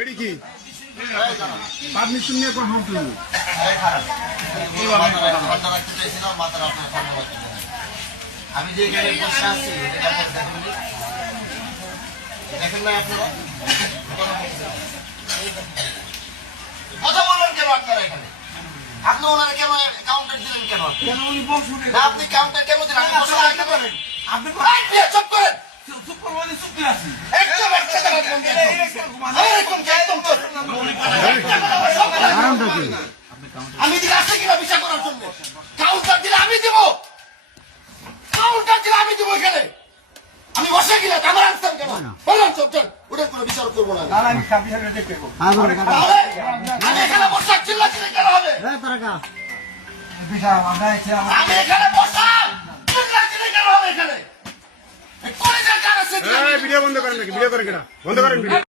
এডি কি পারমিশন নিয়ে কোন হাম তুই আমি যে এখানে বসে আছি দেখেন না আপনারা কথা বললেন কেন আপনারা এখানে? আপনি ওনারা কেন কাউন্টার দিলেন কেন? আপনি কাউন্টার কেন দিলেন? আপনি চুপ করেন। আমি দিকে আসছে কিনা বিচার করার জন্য? কাউন্টার দিলে আমি দিব, কাউন্টার দিলে আমি দিব এখানে। আমি বসে গেলে আমার আনসার কেন বললাম? চল চল, ওটা কোনো বিচার করবো না। আমি এখানে বসা চিল্লা চিল্লি কেন হবে? আমি এখানে বসা চিল্লা চিল্লি কেন হবে? এখানে ভিডিও বন্ধ করেন নাকি? ভিডিও করেন কিনা? বন্ধ করেন ভিডিও।